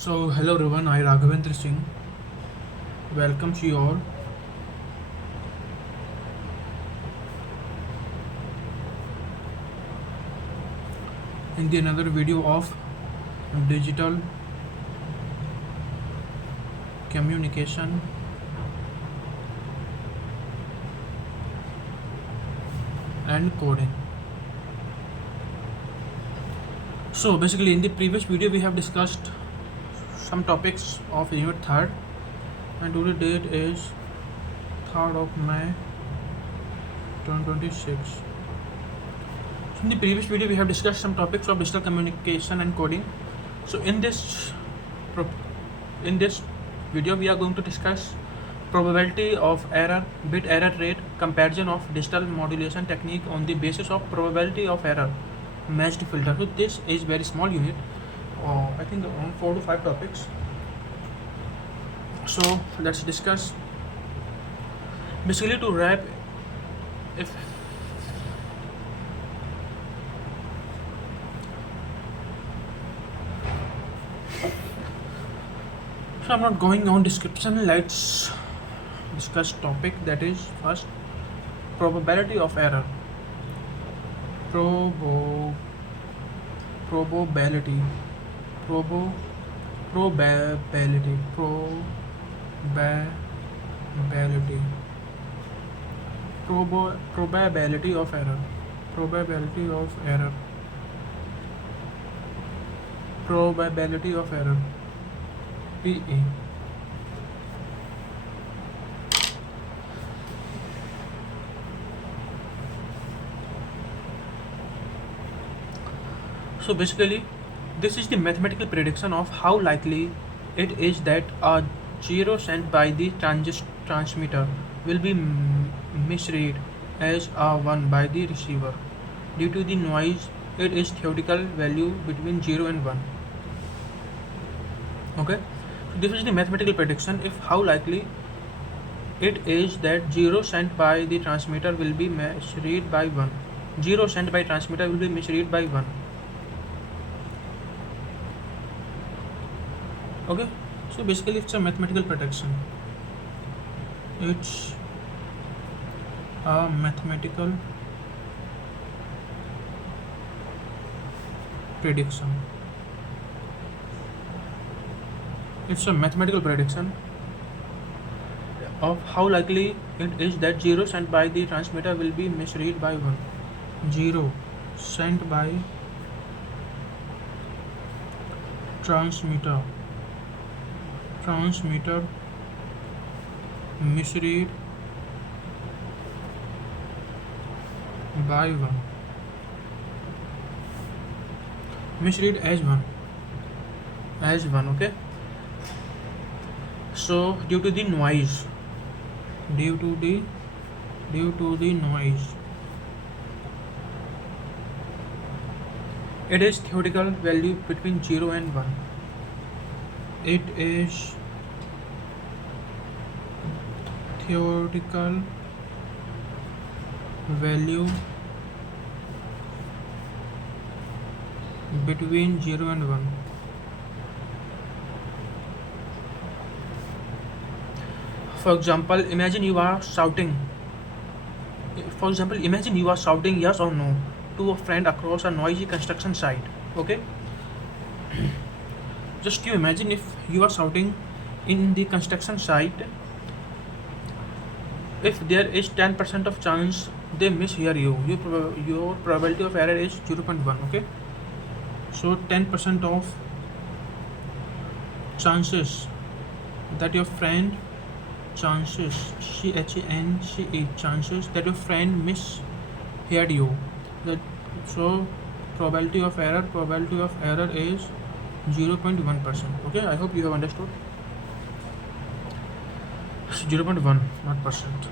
So, hello everyone, I Raghavendra Singh welcomes you all in the another video of digital communication and coding. So, basically, in the previous video, we have discussed some topics of Unit 3rd, and today date is 3rd of May 2026. So in the previous video, we have discussed some topics of digital communication and coding. So in this video, we are going to discuss probability of error, bit error rate, comparison of digital modulation technique on the basis of probability of error, matched filter. So this is very small unit. I think around 4 to 5 topics. So let's discuss. Basically, to wrap, if so I'm not going on description, let's discuss topic, that is first probability of error. Probability probability probability of error probability of error PE. So basically, this is the mathematical prediction of how likely it is that a 0 sent by the transmitter will be misread as a 1 by the receiver. Due to the noise, it is theoretical value between 0 and 1. Okay, so this is the mathematical prediction if how likely it is that 0 sent by the transmitter will be misread by 1. 0 sent by transmitter will be misread by 1. Okay, so basically it's a mathematical prediction. It's a mathematical prediction. It's a mathematical prediction of how likely it is that 0 sent by the transmitter will be misread by 1. 0 sent by transmitter misread by 1. Misread as 1. Okay, so due to the noise it is theoretical value between 0 and 1. It is theoretical value between 0 and 1. For example, imagine you are shouting yes or no to a friend across a noisy construction site. Okay, just you imagine if you are shouting in the construction site, if there is 10% of chance they mishear you, your probability of error is 0.1. Okay, so 10% of chances that your friend chances that your friend misheard you, that so probability of error is 0.1%. Okay, I hope you have understood. 0.1 not percent.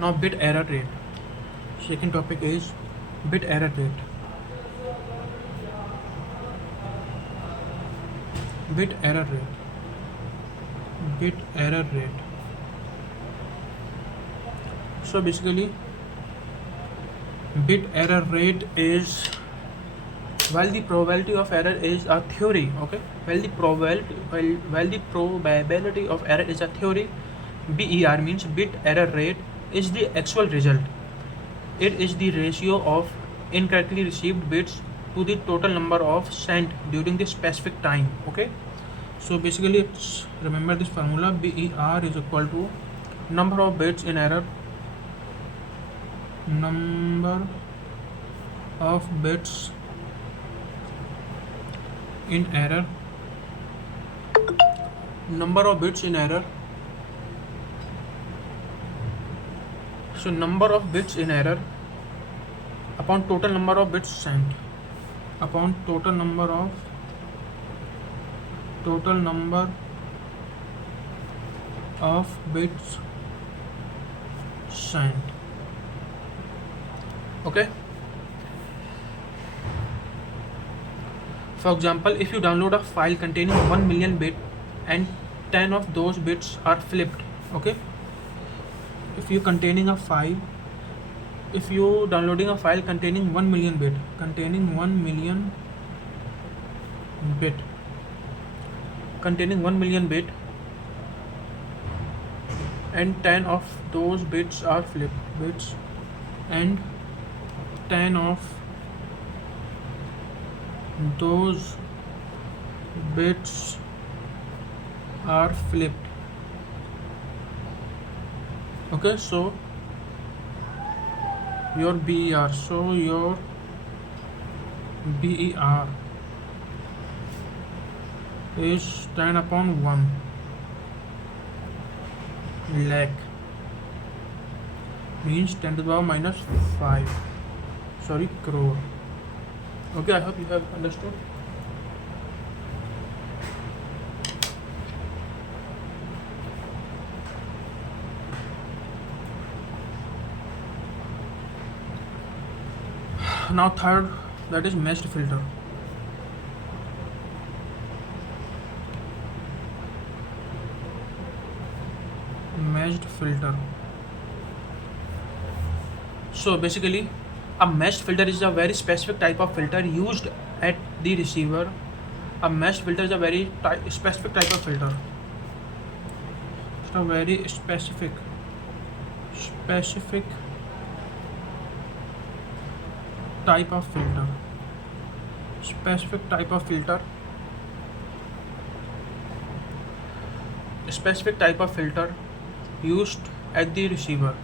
Now bit error rate. Second topic is bit error rate. Bit error rate. So basically bit error rate is while the probability of error is a theory. Okay, while the probability of error is a theory, BER means bit error rate is the actual result. It is the ratio of incorrectly received bits to the total number of sent during the specific time. Okay, so basically it's, remember this formula, BER is equal to number of bits in error, number of bits in error, number of bits in error. So number of bits in error upon total number of bits sent, upon total number of bits sent. Okay, for example, if you download a file containing 1 million bit and 10 of those bits are flipped. Okay, if you downloading a file containing 1 million bit, containing 1 million and 10 of those bits are flipped, and 10 of those bits are flipped. Okay, so your BER, is 10 upon 1 lakh, means 10 to the power minus 5, crore. Okay, I hope you have understood. Now third, that is meshed filter. So basically a meshed filter is a very specific type of filter used at the receiver. A meshed filter is a very specific type of filter. It's a very specific type of filter. Specific type of filter used at the receiver.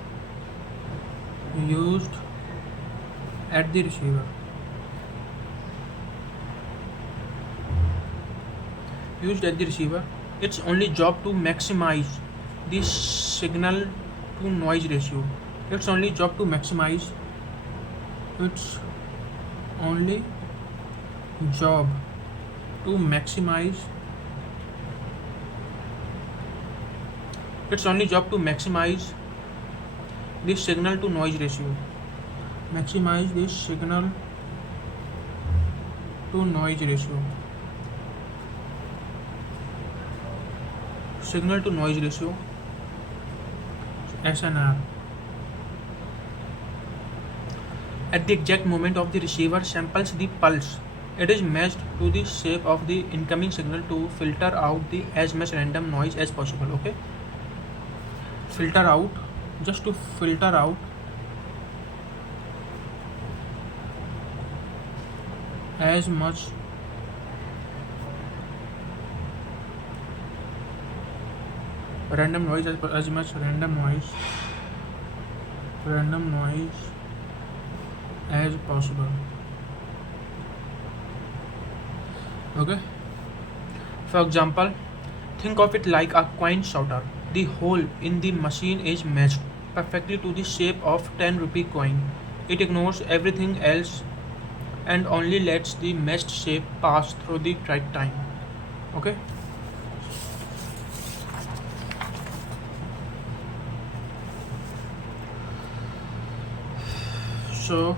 Its only job to maximize the signal to noise ratio. Its only job to maximize the signal to noise ratio. Maximize the signal to noise ratio. SNR. At the exact moment of the receiver samples the pulse, it is matched to the shape of the incoming signal to filter out as much random noise as possible. Okay, filter out as much random noise as possible. Okay, for example, think of it like a coin sorter. The hole in the machine is matched perfectly to the shape of 10 rupee coin. It ignores everything else and only lets the meshed shape pass through the right time. Okay, so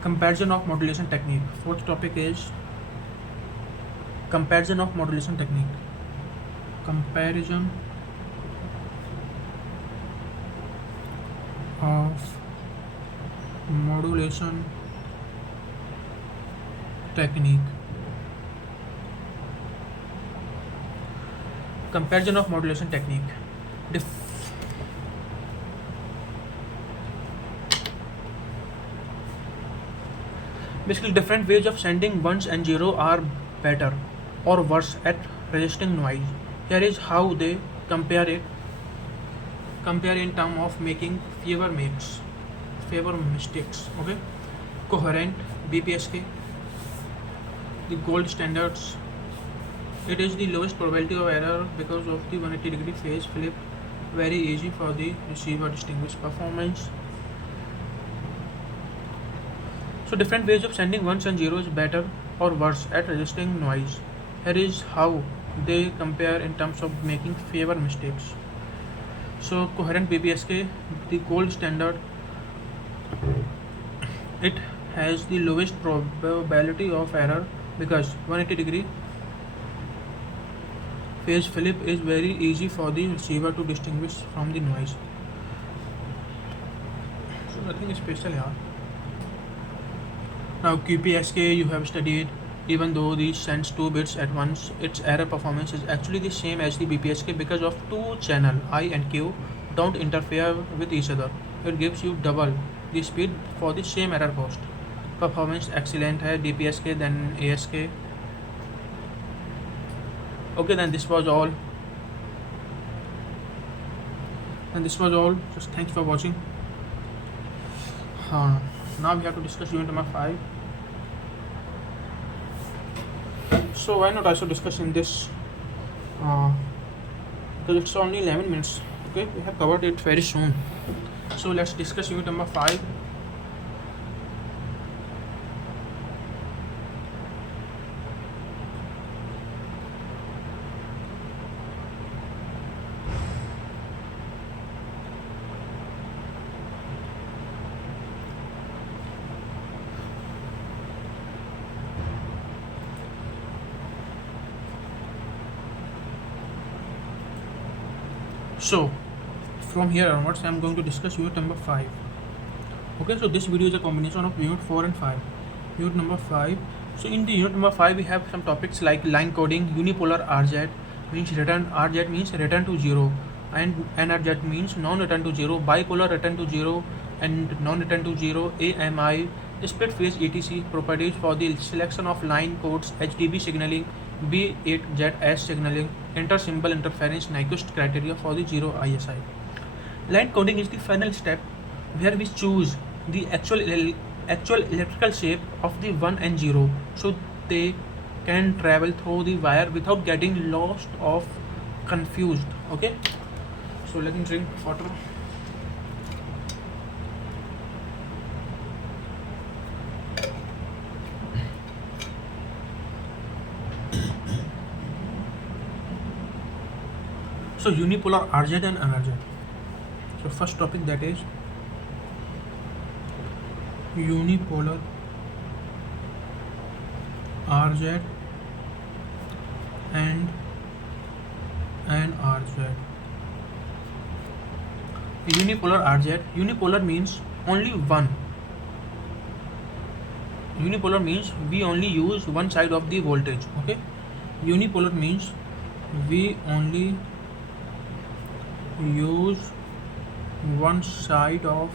comparison of modulation technique. Fourth topic is comparison of modulation technique. Comparison of modulation technique. Comparison of modulation technique. Dif- Basically, different ways of sending ones and zero are better or worse at resisting noise. Here is how they compare it. Compare in terms of making fewer mistakes. Okay, coherent BPSK, the gold standards. It is the lowest probability of error because of the 180-degree phase flip. Very easy for the receiver distinguish performance. So different ways of sending ones and zeros better or worse at resisting noise. Here is how they compare in terms of making fewer mistakes. So coherent BPSK, the gold standard, it has the lowest probability of error because 180-degree phase flip is very easy for the receiver to distinguish from the noise. So nothing special here. Now QPSK you have studied. Even though these sends 2 bits at once, its error performance is actually the same as the BPSK because of 2 channel I and Q don't interfere with each other. It gives you double the speed for the same error cost. Performance excellent है DPSK than ASK. Okay, then this was all. Just thanks for watching. Now we have to discuss unit number 5. So why not also discuss in this because it's only 11 minutes. Okay, we have covered it very soon. So let's discuss unit number 5. So from here onwards I am going to discuss unit number 5. Okay, so this video is a combination of unit 4 and 5. Unit number 5. So in the unit number 5 we have some topics like line coding, unipolar RZ means return to 0, and NRZ means non-return to 0, bipolar return to 0 and non-return to 0, AMI, split phase etc, properties for the selection of line codes, HDB signaling, B8ZS signaling, inter-symbol interference, Nyquist criteria for the 0 ISI. Line coding is the final step where we choose the actual electrical shape of the 1 and 0 so they can travel through the wire without getting lost or confused. Okay, so let me drink water. So unipolar RZ and NRZ. So first topic, that is unipolar RZ and NRZ. Unipolar RZ. Unipolar means only one. Unipolar means we only use one side of the voltage. Okay. Unipolar means we only use one side of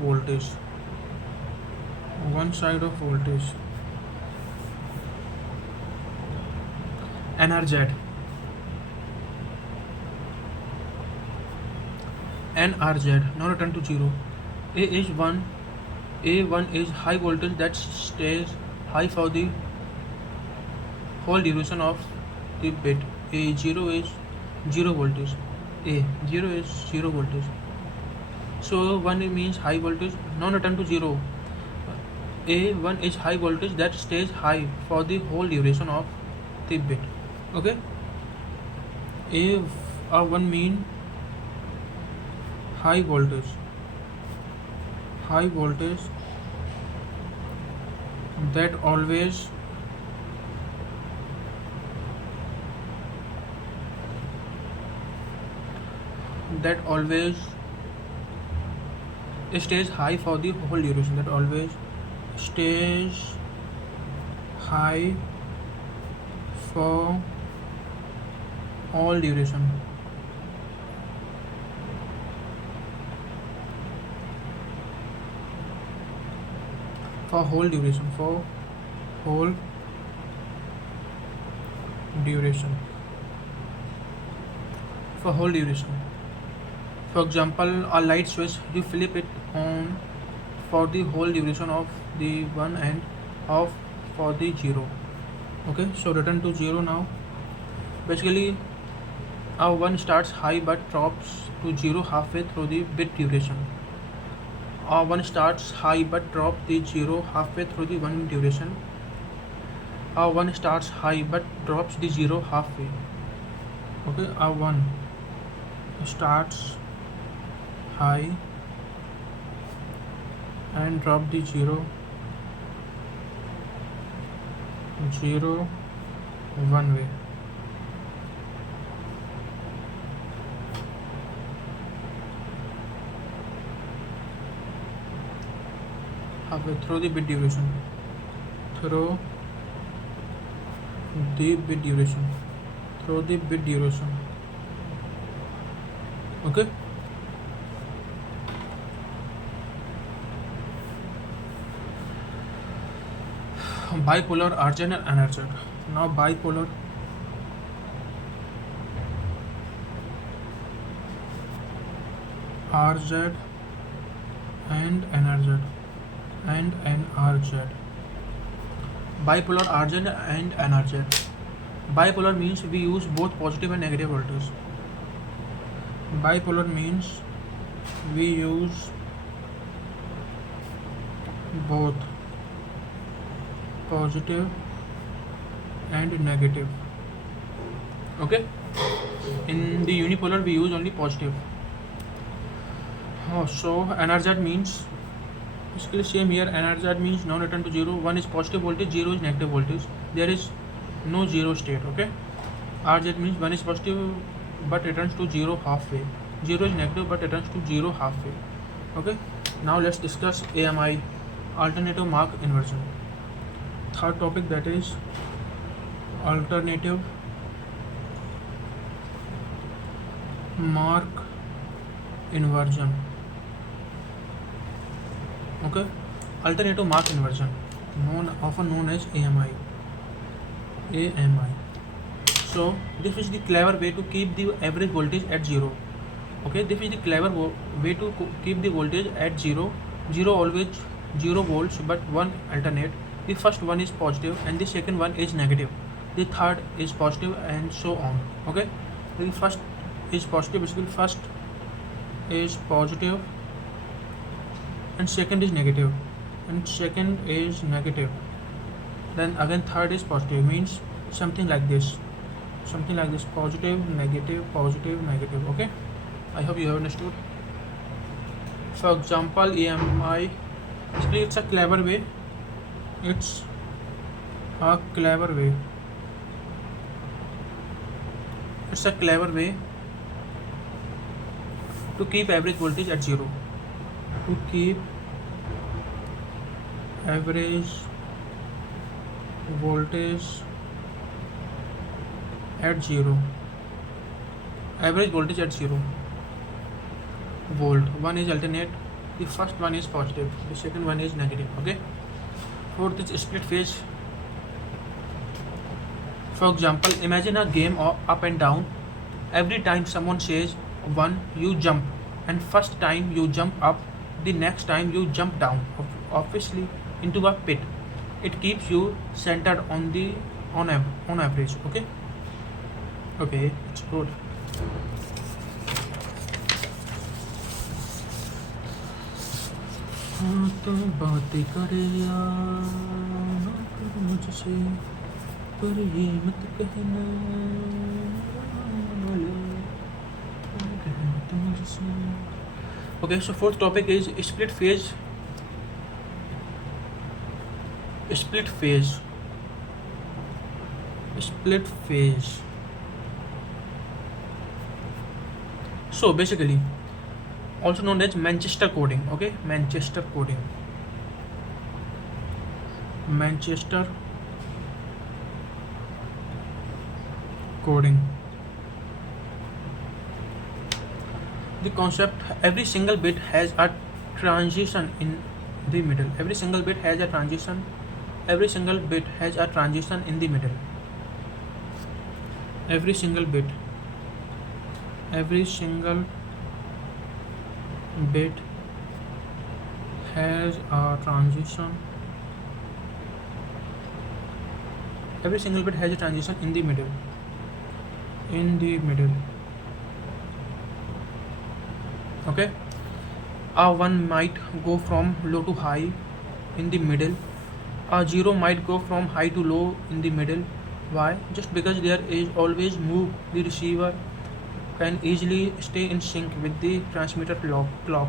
voltage. NRZ. Now return to 0. A1 is high voltage that stays high for the whole duration of the bit. A0 is 0 voltage. A0 is 0 voltage. So 1 means high voltage, non-return to 0. A1 is high voltage that stays high for the whole duration of the bit. Okay. A1 mean high voltage that always stays high for the whole duration. stays high for all duration. For whole duration. For whole duration. For whole duration. For example, a light switch, you flip it on for the whole duration of the 1 and off for the 0. Okay, so return to 0 now. Basically, our 1 starts high but drops to 0 halfway through the bit duration. Our 1 starts high but drops the 0 halfway through the 1 duration. Our 1 starts high but drops the 0 halfway. Okay, our 1 starts high and drop the 0 1 way. Halfway through the bit duration. Through the bit duration. Through the bit duration. Okay. Bipolar RZ and NRZ. Now bipolar RZ and NRZ and NRZ. Bipolar RZ and NRZ. Bipolar means we use both positive and negative voltage. Bipolar means we use both positive and negative. Okay, in the unipolar we use only positive. So NRZ means basically same here. NRZ means now return to 0. 1 is positive voltage, 0 is negative voltage. There is no 0 state. Okay, RZ means 1 is positive but returns to 0 halfway. 0 is negative but returns to 0 halfway. Okay, now let's discuss AMI, alternative mark inversion. Third topic, that is alternative mark inversion. Okay, alternative mark inversion, often known as AMI. So this is the clever way to keep the average voltage at 0. Okay, this is the clever way to keep the voltage at 0. 0 always 0 volts, but 1 alternate. The first one is positive and the second one is negative. The third is positive and so on. Okay, the first is positive, basically first is positive and second is negative, and second is negative. Then again third is positive, means something like this, positive, negative, positive, negative. Okay, I hope you have understood. For example, EMI, basically it's a clever way. It's a clever way. It's a clever way to keep average voltage at 0. To keep average voltage at 0. Average voltage at 0 volt. One is alternate. The first one is positive. The second one is negative. Okay. Fourth is split phase. For example, imagine a game of up and down. Every time someone says 1, you jump, and first time you jump up, the next time you jump down, obviously into a pit. It keeps you centered on average. Okay, it's good. तो बातें करे या ना कर मुझसे, पर ये मत कहना मुझसे. Okay, so fourth topic is split phase. Split phase. So basically, also known as Manchester coding. Okay, Manchester coding. Manchester coding. The concept, every single bit has a transition in the middle. Every single bit has a transition. Every single bit has a transition in the middle. Every single bit. Every single bit has a transition. Every single bit has a transition in the middle. In the middle. Okay. A 1 might go from low to high in the middle. A 0 might go from high to low in the middle. Why? Just because there is always move. The receiver can easily stay in sync with the transmitter clock.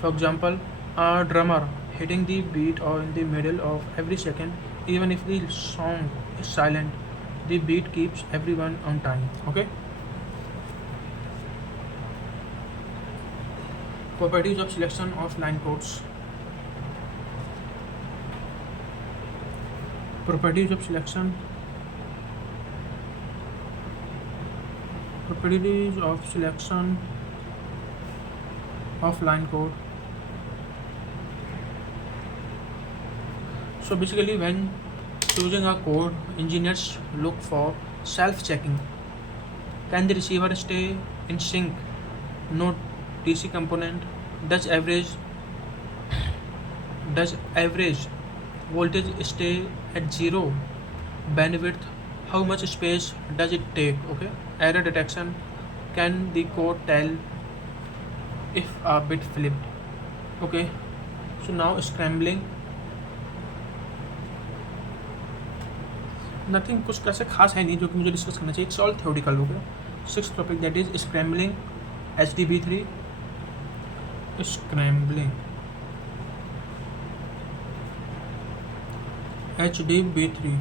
For example, a drummer hitting the beat or in the middle of every second, even if the song is silent, the beat keeps everyone on time. Okay. Properties of selection of line codes. Properties of selection. Properties of selection of line code. So basically, when choosing a code, engineers look for self-checking. Can the receiver stay in sync? No DC component. Does average voltage stay at zero? Bandwidth, how much space does it take? Okay. Error detection, can the code tell if a bit flipped? Okay. So now scrambling. Nothing कुछ ऐसे खास है नहीं जो कि मुझे discuss करना चाहिए. It's all theoretical. Okay. Sixth topic, that is scrambling. HDB3. Scrambling. HDB3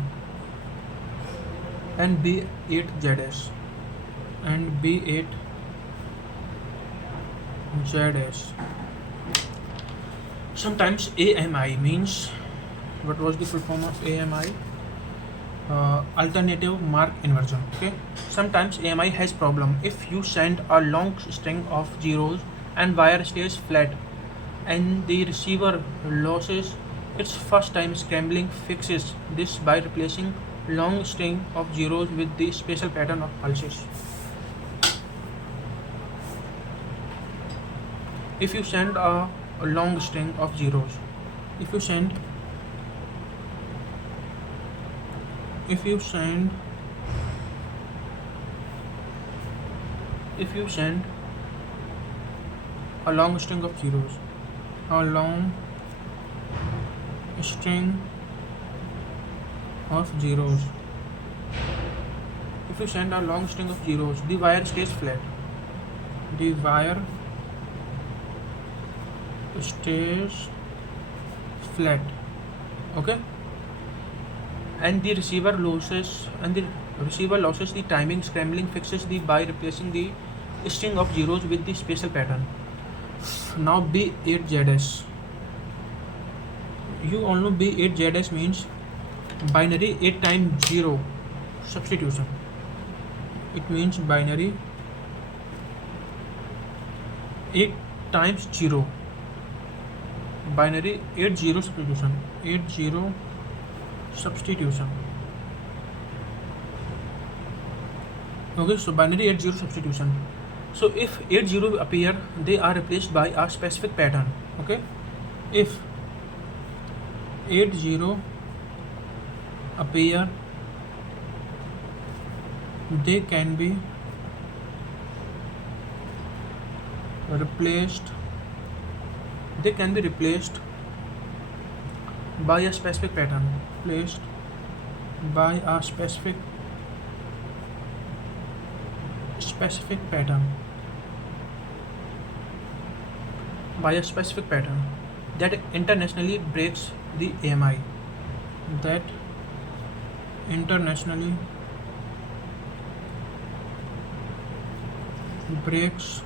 and B8ZS and B8ZS. Sometimes AMI means, what was the full form of AMI? Alternative mark inversion. Okay. Sometimes AMI has problem if you send a long string of zeros and wire stays flat and the receiver loses its first time. Scrambling fixes this by replacing long string of zeros with the special pattern of pulses. If you send a long string of zeros, if you send a long string of zeros, a long string of zeros, if you send a long string of zeros, the wire stays flat. The wire stays flat. Okay. And the receiver loses the timing. Scrambling fixes the by replacing the string of zeros with the special pattern. Now B8ZS. You all know B8ZS means binary 8 times 0 substitution. It means binary 8 times 0. Binary 8-0 substitution. 8-0 substitution. Okay, so binary 8-0 substitution. So if 8-0 appear, they are replaced by a specific pattern. Okay, if 8-0 appear, they can be replaced. They can be replaced by a specific pattern. Placed by a specific pattern. By a specific pattern that internationally breaks the AMI. That internationally breaks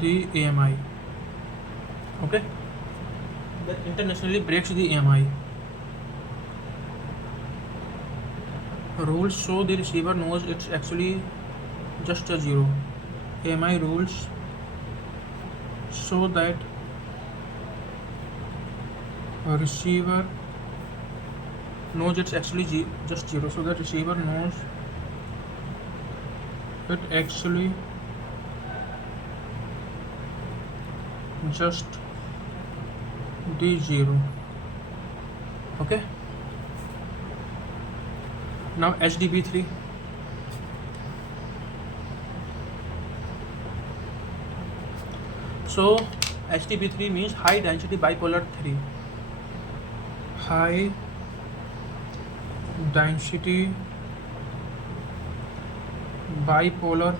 the AMI. Okay. that internationally breaks the AMI rules, so the receiver knows it's actually just a zero. AMI rules so that a receiver knows it's actually just zero, so the receiver knows it actually just the zero. Okay, now HDB3. So HDB3 means high density bipolar 3. High density bipolar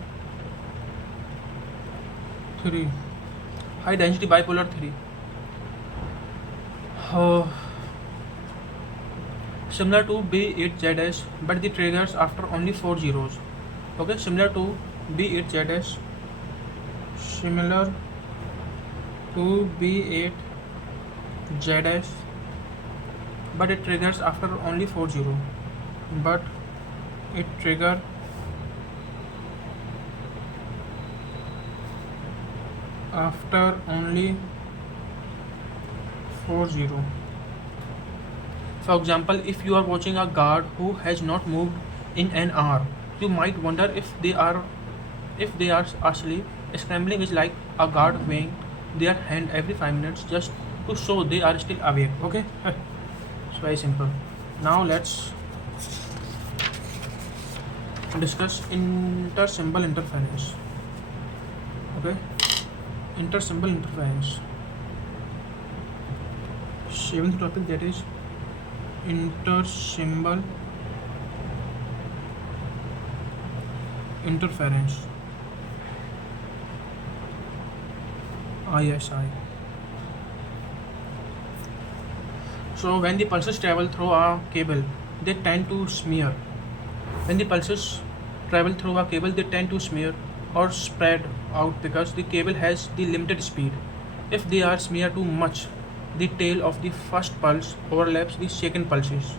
3. High density bipolar 3. Similar to B8ZS, but the triggers after only 4 zeros. Okay, similar to B8ZS. Similar to B8ZS, but it triggers after only 4 zero. But it trigger after only 4 zero. For example, if you are watching a guard who has not moved in an hour, you might wonder if they are asleep. Scrambling is like a guard waving their hand every 5 minutes just to show they are still awake. Okay, it's very simple. Now let's discuss inter-symbol interference. Okay, inter-symbol interference. Seventh topic, that is inter-symbol interference. ISI. So when the pulses travel through a cable, they tend to smear. When the pulses travel through a cable, they tend to smear or spread out because the cable has the limited speed. If they are smeared too much, the tail of the first pulse overlaps the second pulses.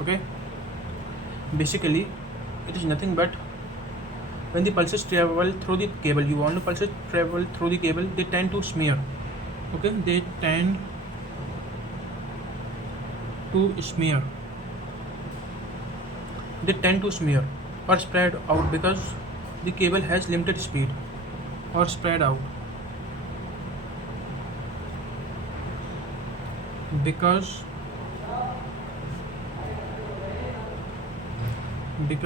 Okay, basically it is nothing but when the pulses travel through the cable, you want the pulses travel through the cable, they tend to smear. Okay, they tend to smear. They tend to smear or spread out because the cable has limited speed, or spread out because the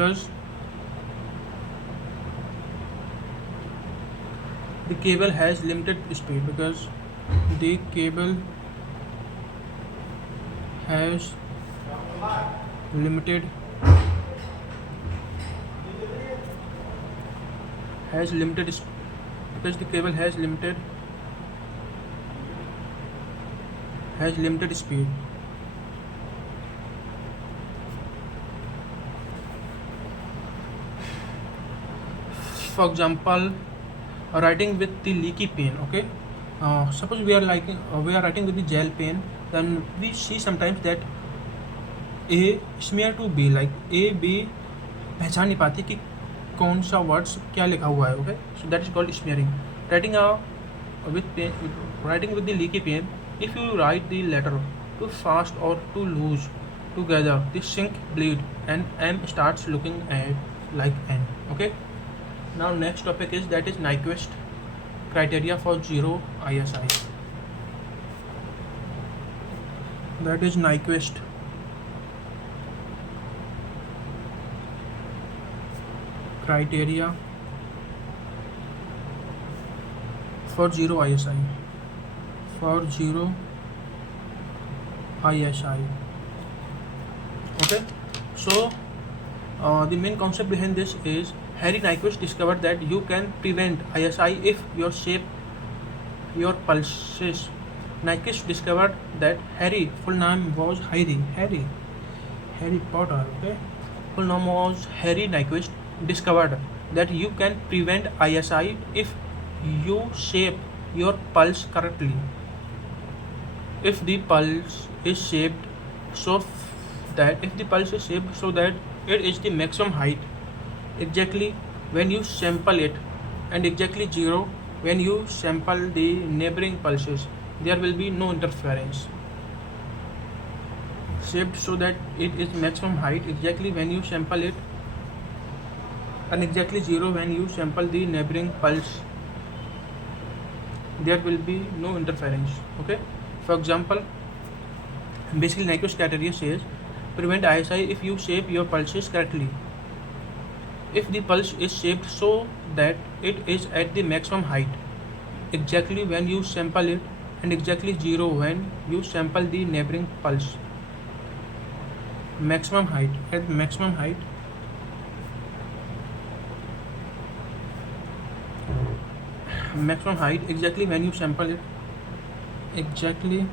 cable has limited speed, because the cable has limited because the cable has limited speed. For example, writing with the leaky pen. Okay, suppose we are writing with the gel pen, then we see sometimes that A smear to B, like A B पहचान नहीं पाती कि कौन सा words क्या लिखा हुआ है. Okay, so that is called smearing. Writing with the leaky pen, if you write the letter too fast or too loose together, the ink bleed and M starts looking like N. Okay, now next topic is Nyquist criteria for zero ISI. That is Nyquist criteria for zero ISI. Okay, so the main concept behind this is Harry Nyquist discovered that you can prevent ISI if you shape your pulses. Nyquist discovered that Harry, full name was Harry Potter. Okay, full name was Harry Nyquist, discovered that you can prevent ISI if you shape your pulse correctly. if the pulse is shaped so that it is the maximum height exactly when you sample it, and exactly 0 when you sample the neighboring pulses, there will be no interference. Shaped so that it is maximum height exactly when you sample it, and exactly 0 when you sample the neighboring pulse, there will be no interference. Okay, for example, basically Nyquist criteria says prevent ISI if you shape your pulses correctly. If the pulse is shaped so that it is at the maximum height exactly when you sample it, and exactly 0 when you sample the neighboring pulse, maximum height at maximum height exactly when you sample it, exactly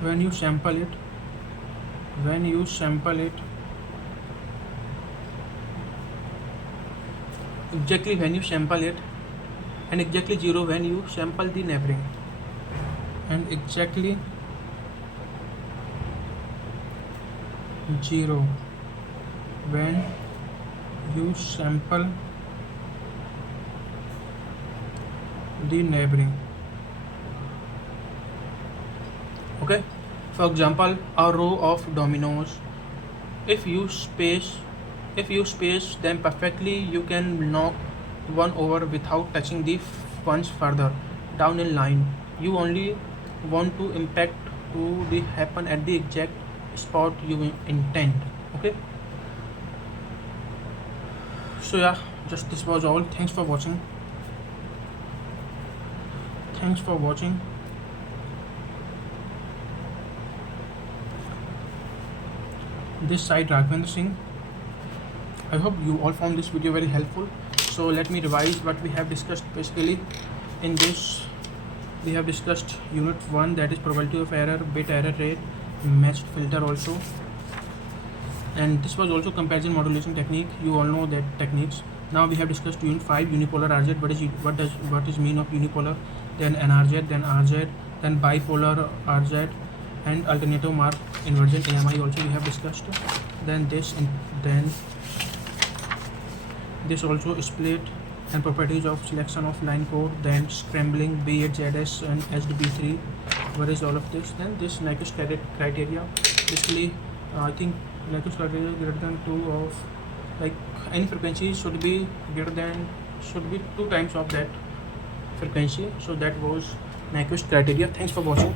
when you sample it, exactly when you sample it, and exactly 0 when you sample the neighboring, and exactly 0 when you sample the neighboring. Okay, for example, a row of dominoes, if you space them perfectly, you can knock one over without touching the ones further down in line. You only want to impact to the happen at the exact spot you intend. Okay, so yeah, just this was all. Thanks for watching. This side RAGHVENDRA SINGH. I hope you all found this video very helpful. So let me revise what we have discussed. Basically, in this we have discussed unit 1, that is probability of error, bit error rate, matched filter also, and this was also comparison modulation technique. You all know that techniques. Now we have discussed unit 5, unipolar RZ. What is mean of unipolar, then NRZ, then RZ, then bipolar RZ, and alternative mark inversion AMI also we have discussed. Then this also split and properties of selection of line code, then scrambling B8ZS and HDB3. What is all of this? Then this Nyquist criteria. Basically, I think Nyquist criteria greater than 2 of, like, any frequency should be 2 times of that frequency. So that was Nyquist criteria. Thanks for watching.